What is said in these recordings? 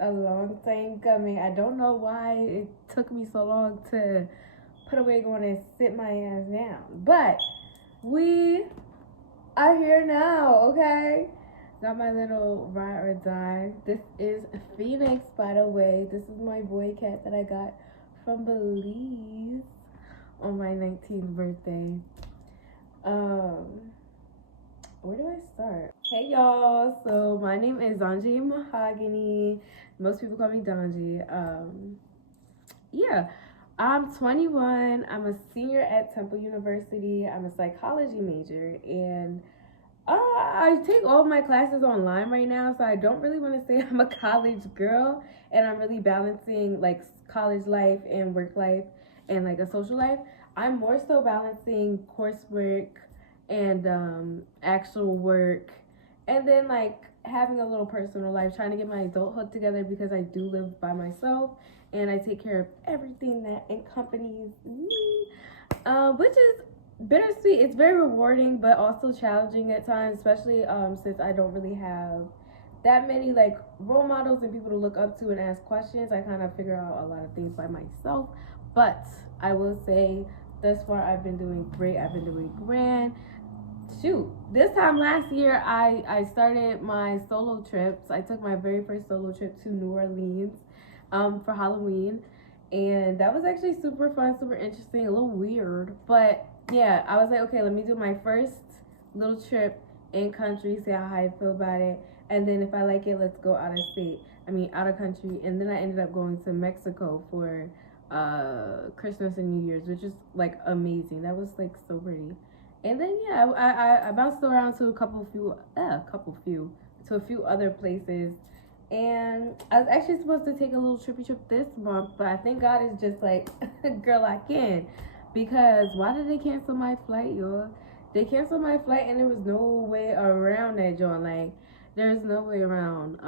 a long time coming. I don't know why it took me so long to put a wig on and sit my ass down. But we are here now, okay? Got my little ride or die. This is Phoenix, by the way. This is my boy cat that I got from Belize on my 19th birthday. Um, where do I start? Hey y'all, so my name is Donji Mahogany. Most people call me Donji. Yeah, I'm 21. I'm a senior at Temple University. I'm a psychology major, and I take all my classes online right now, so I don't really want to say I'm a college girl, and I'm really balancing like college life and work life and like a social life. I'm more so balancing coursework and actual work, and then like having a little personal life, trying to get my adulthood together because I do live by myself and I take care of everything that accompanies me, which is bittersweet. It's very rewarding, but also challenging at times, especially since I don't really have that many like role models and people to look up to and ask questions. I kind of figure out a lot of things by myself, but I will say thus far I've been doing great. I've been doing grand. Shoot, this time last year I started my solo trips. I took my very first solo trip to New Orleans for Halloween, and that was actually super fun, super interesting, a little weird, but yeah, I was like, okay, let me do my first little trip in country, see how I feel about it, and then if I like it, let's go out of state. I mean, out of country, and then I ended up going to Mexico for Christmas and New Year's, which is like amazing. That was like so pretty. And then yeah, I bounced around to to a few other places, and I was actually supposed to take a little trippy trip this month, but I think God is just like, girl, I can. Because why did they cancel my flight, y'all? They canceled my flight and there was no way around that, John. Like, there's no way around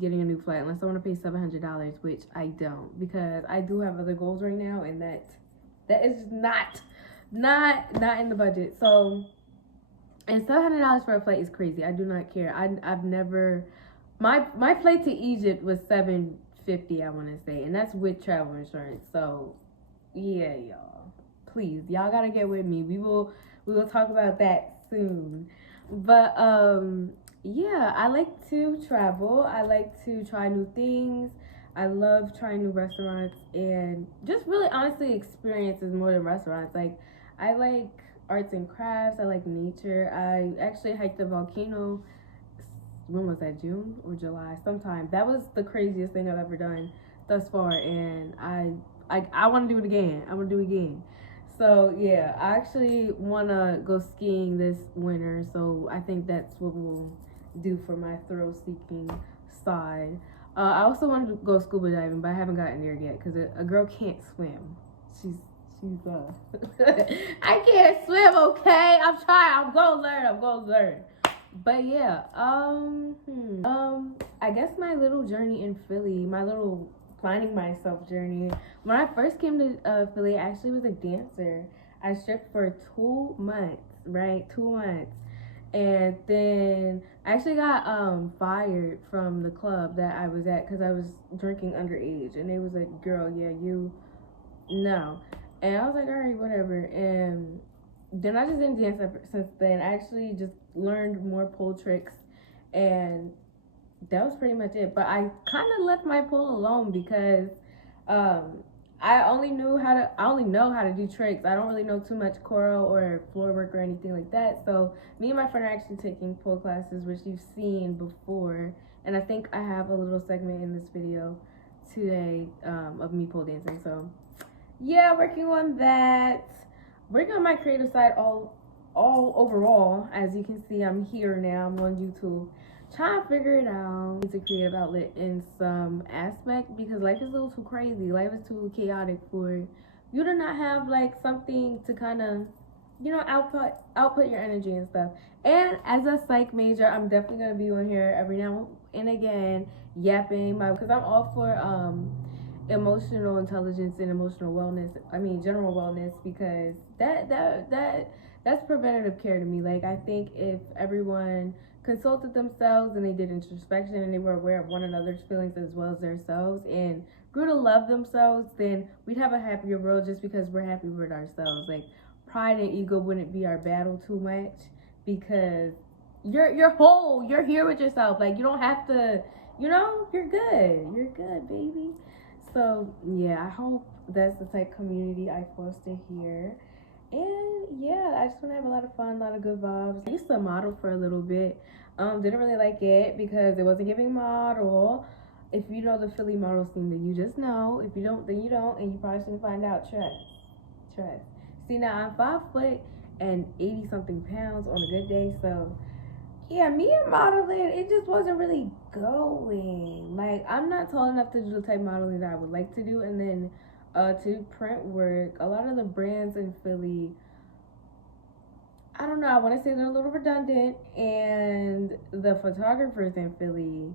getting a new flight unless I want to pay $700, which I don't, because I do have other goals right now, and that is not in the budget. So, and $700 for a flight is crazy. I do not care. I've never my flight to Egypt was $750, I want to say, and that's with travel insurance. So, yeah, y'all, please, y'all gotta get with me. We will talk about that soon. But yeah, I like to travel. I like to try new things. I love trying new restaurants and just really honestly experiences more than restaurants. Like, I like arts and crafts. I like nature. I actually hiked a volcano. When was that? June or July? Sometime. That was the craziest thing I've ever done thus far, and I want to do it again. I want to do it again. So yeah, I actually want to go skiing this winter. So I think that's what we'll do for my thrill seeking side. I also wanted to go scuba diving, but I haven't gotten there yet because a girl can't swim. She's I can't swim. Okay, I'm trying. I'm gonna learn. I'm gonna learn. But yeah, I guess my little journey in Philly, my little finding myself journey. When I first came to Philly, I actually was a dancer. I stripped for 2 months, right? 2 months. And then I actually got fired from the club that I was at because I was drinking underage, and they was like, "Girl, yeah, you no," and I was like, "All right, whatever." And then I just didn't dance since then. I actually just learned more pole tricks, and that was pretty much it. But I kind of left my pole alone because um, I only know how to do tricks. I don't really know too much choral or floor work or anything like that. So me and my friend are actually taking pole classes, which you've seen before, and I think I have a little segment in this video today of me pole dancing. So yeah, working on that, working on my creative side all overall. As you can see, I'm here now. I'm on YouTube trying to figure it out. It's a creative outlet in some aspect because life is a little too crazy. Life is too chaotic for you to not have like something to kind of, output your energy and stuff. And as a psych major, I'm definitely gonna be on here every now and again yapping my because I'm all for emotional intelligence and emotional wellness. I mean general wellness, because that's preventative care to me. Like, I think if everyone consulted themselves and they did introspection and they were aware of one another's feelings as well as themselves and grew to love themselves, then we'd have a happier world just because we're happy with ourselves. Like, pride and ego wouldn't be our battle too much because you're whole. You're here with yourself. Like, you don't have to, you're good. You're good, baby. So yeah, I hope that's the type of community I foster here. And yeah, I just want to have a lot of fun, a lot of good vibes. I used to model for a little bit. Didn't really like it because it wasn't giving model. If you know the Philly model scene, then you just know. If you don't, then you don't, and you probably shouldn't find out. Trust. See, now I'm 5 foot and 80 something pounds on a good day, so yeah, me and modeling, it just wasn't really going. Like, I'm not tall enough to do the type of modeling that I would like to do, and then to do print work, a lot of the brands in Philly, I don't know, I want to say they're a little redundant, and the photographers in Philly,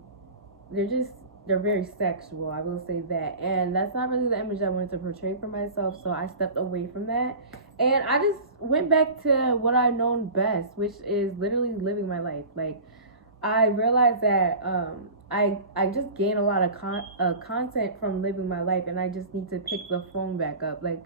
they're very sexual, I will say that, and that's not really the image I wanted to portray for myself, so I stepped away from that, and I just went back to what I've known best, which is literally living my life. Like, I realized that I just gain a lot of content from living my life, and I just need to pick the phone back up. Like,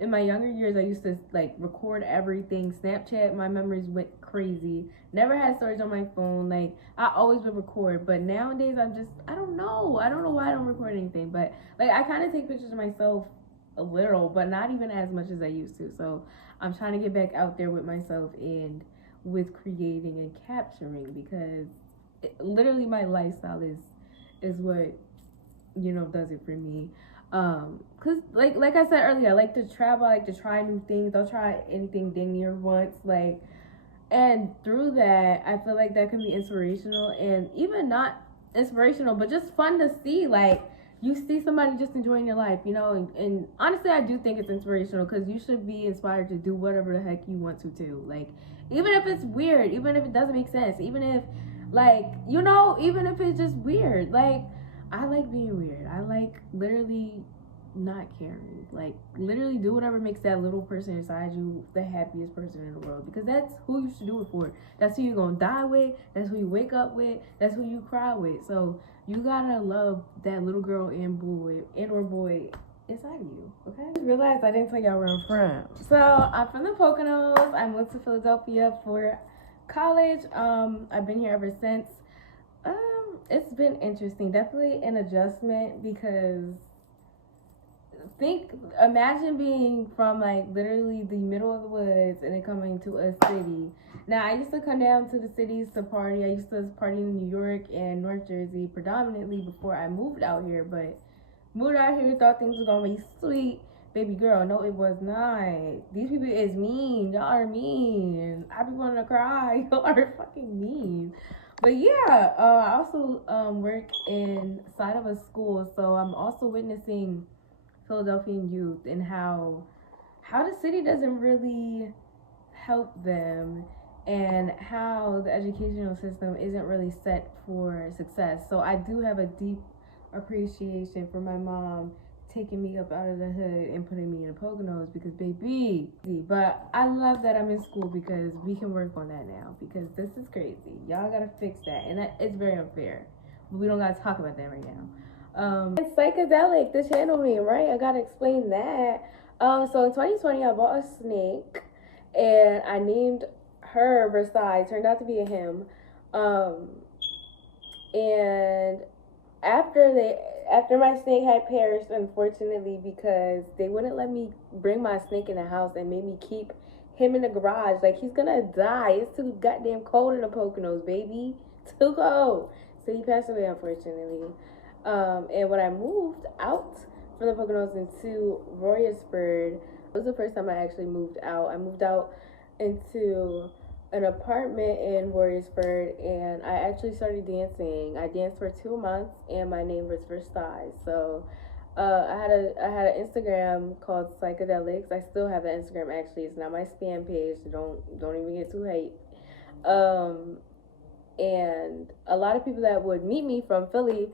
in my younger years, I used to like record everything. Snapchat, my memories went crazy. Never had storage on my phone. Like, I always would record, but nowadays I don't know why I don't record anything. But like, I kind of take pictures of myself a little, but not even as much as I used to. So I'm trying to get back out there with myself and with creating and capturing because literally my lifestyle is what does it for me. Cause like I said earlier, I like to travel, I like to try new things. I'll try anything dang near once, like, and through that I feel like that can be inspirational, and even not inspirational but just fun to see. Like, you see somebody just enjoying your life, and honestly I do think it's inspirational because you should be inspired to do whatever the heck you want to do. Like, even if it's weird, even if it doesn't make sense, even if even if it's just weird. Like, I like being weird. I like literally not caring. Like, literally do whatever makes that little person inside you the happiest person in the world. Because that's who you should do it for. That's who you're gonna die with. That's who you wake up with. That's who you cry with. So you gotta love that little girl and or boy inside you. Okay? I just realized I didn't tell y'all where I'm from. So I'm from the Poconos. I moved to Philadelphia for college. I've been here ever since. It's been interesting. Definitely an adjustment because imagine being from like literally the middle of the woods and then coming to a city. Now, I used to come down to the cities to party. I used to party in New York and North Jersey predominantly before I moved out here, but moved out here, thought things were gonna be sweet. Baby girl, no, it was not. These people is mean. Y'all are mean. I be wanting to cry. Y'all are fucking mean. But yeah, I also work inside of a school, so I'm also witnessing Philadelphian youth and how the city doesn't really help them, and how the educational system isn't really set for success. So I do have a deep appreciation for my mom taking me up out of the hood and putting me in the Poconos because baby. But I love that I'm in school because we can work on that now because this is crazy. Y'all gotta fix that, and it's very unfair. But we don't gotta talk about that right now. It's psychedelic, the channel name, right? I gotta explain that. So in 2020, I bought a snake, and I named her Versailles. Turned out to be a him. And after my snake had perished, unfortunately, because they wouldn't let me bring my snake in the house and made me keep him in the garage. Like, he's gonna die. It's too goddamn cold in the Poconos, baby. Too cold. So he passed away, unfortunately. And when I moved out from the Poconos into Royersford, it was the first time I actually moved out. I moved out into an apartment in Royersford, and I actually started dancing. I danced for 2 months, and my name was Versailles. So I had an Instagram called Psychedelics. I still have that Instagram, actually. It's not my spam page, so don't even get too hype. And a lot of people that would meet me from Philly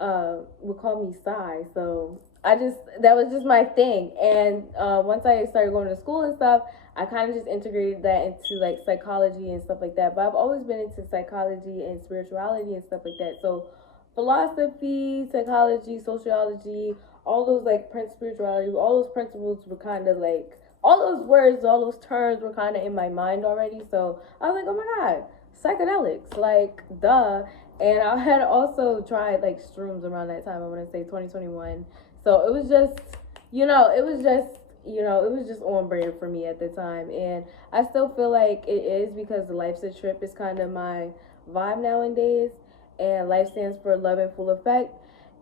would call me Psy. So that was just my thing. And once I started going to school and stuff, I kind of just integrated that into like psychology and stuff like that. But I've always been into psychology and spirituality and stuff like that. So philosophy, psychology, sociology, all those like spirituality, all those principles were kind of like, all those words, all those terms were kind of in my mind already. So I was like, oh my God, psychedelics, like, duh. And I had also tried like shrooms around that time. I want to say 2021. So it was just, it was just on brand for me at the time. And I still feel like it is, because life's a trip is kind of my vibe nowadays. And life stands for love in full effect.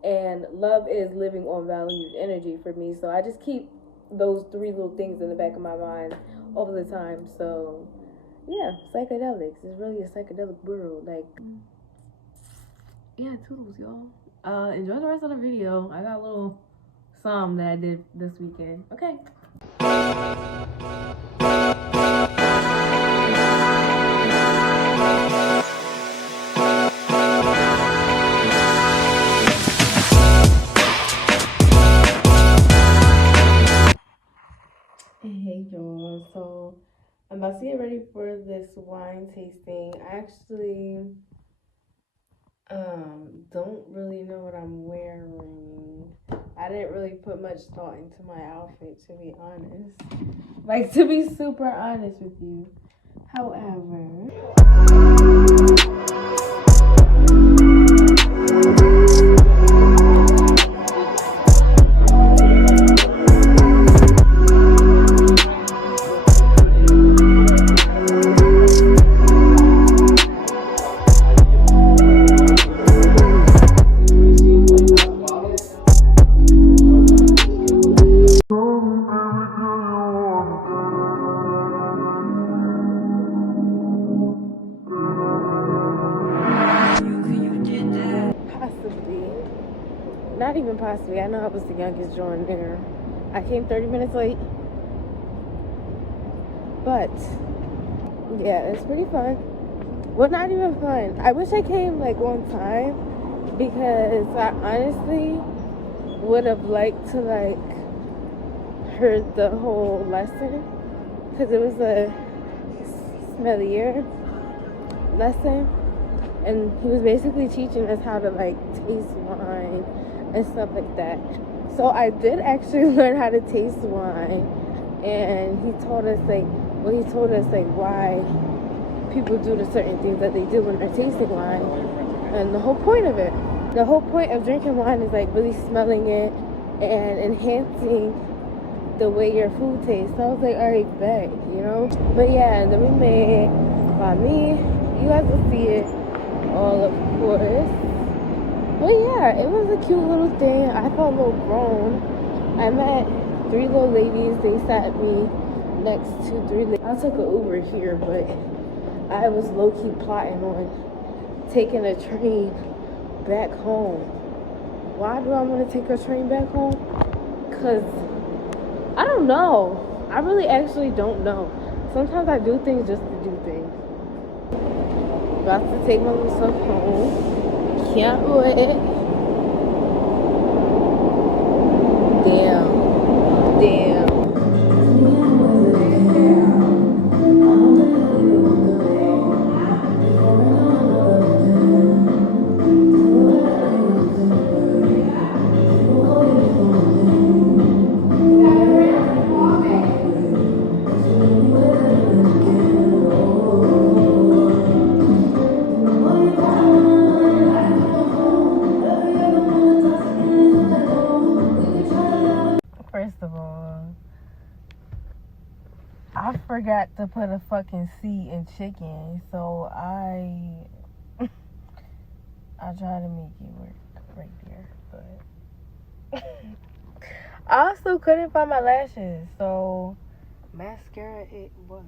And love is living on valued energy for me. So I just keep those three little things in the back of my mind all the time. So yeah, psychedelics is really a psychedelic world. Like, yeah, toodles, y'all. Enjoy the rest of the video. I got a little song that I did this weekend. Okay. Hey y'all, so I'm about to get ready for this wine tasting. I actually don't really know what I'm wearing. I didn't really put much thought into my outfit, to be honest. Like, to be super honest with you. However, possibly, not even possibly, I know I was the youngest joint there. I came 30 minutes late. But yeah, it's pretty fun. Well, not even fun. I wish I came like on time, because I honestly would have liked to like heard the whole lesson, because it was a sommelier lesson, and he was basically teaching us how to like taste wine and stuff like that. So I did actually learn how to taste wine, and he told us like why people do the certain things that they do when they're tasting wine. And the whole point of drinking wine is like really smelling it and enhancing the way your food tastes. So I was like, alright, bet, you know? But yeah, and then we made by me. You guys will see it all, of course. But yeah, it was a cute little thing. I felt a little grown. I met 3 little ladies. They sat me next to 3 ladies. I took an Uber here, but I was low-key plotting on taking a train back home. Why do I want to take a train back home? Because I don't know. I really actually don't know. Sometimes I do things just to do things. About to take my little stuff home. Can't wait. Damn. First of all, I forgot to put a fucking C in chicken, so I try to make it work right there, but I also couldn't find my lashes, so mascara it was.